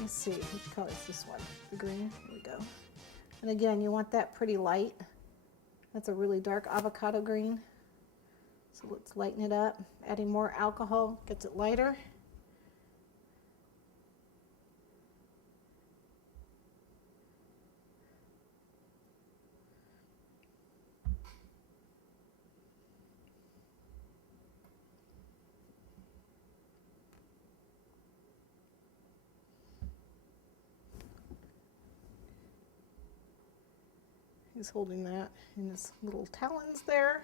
Let's see, which color is this one? The green, here we go. And again, you want that pretty light. That's a really dark avocado green. So let's lighten it up. Adding more alcohol gets it lighter. He's holding that in his little talons there.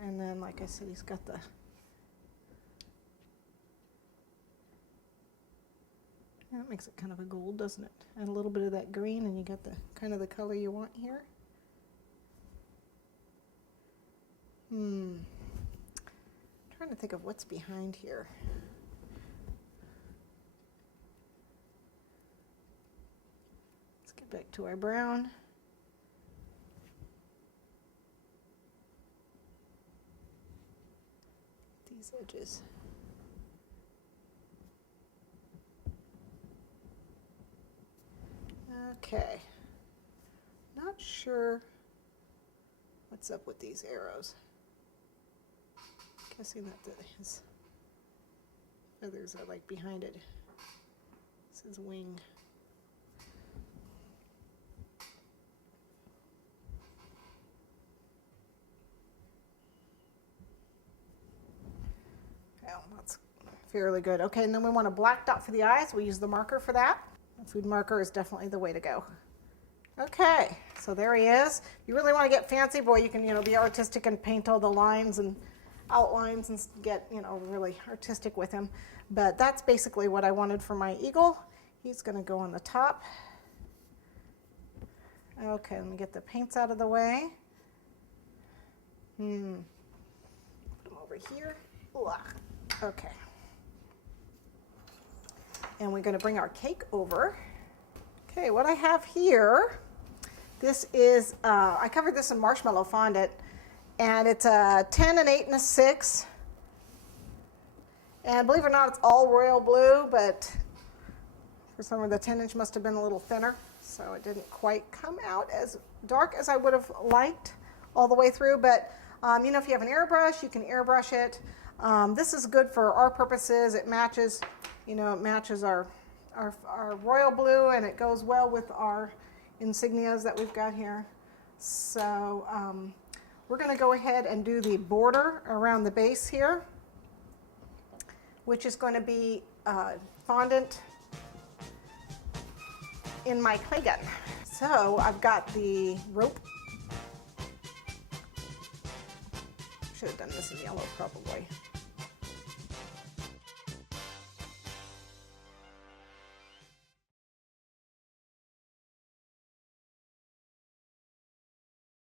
And then, like I said, he's got the that makes it kind of a gold, doesn't it? And a little bit of that green, and you got the kind of the color you want here. Trying to think of what's behind here. Let's get back to our brown. These edges. Okay. Not sure what's up with these arrows. Guessing that his feathers are like behind it. This is wing. Well, that's fairly good. Okay, and then we want a black dot for the eyes. We use the marker for that. The food marker is definitely the way to go. Okay, so there he is. You really want to get fancy, boy, you can, be artistic and paint all the lines and outlines and get, really artistic with him. But that's basically what I wanted for my eagle. He's going to go on the top. Okay, let me get the paints out of the way. Put them over here. Ugh. Okay. And we're going to bring our cake over. Okay, what I have here, this is, I covered this in marshmallow fondant, and it's a 10, an 8, and a 6. And believe it or not, it's all royal blue, but for some of the 10-inch must have been a little thinner, so it didn't quite come out as dark as I would have liked all the way through. But if you have an airbrush, you can airbrush it. This is good for our purposes. It matches, it matches our royal blue, and it goes well with our insignias that we've got here. So we're going to go ahead and do the border around the base here, which is going to be fondant in my clay gun. So I've got the rope. Should have done this in yellow probably.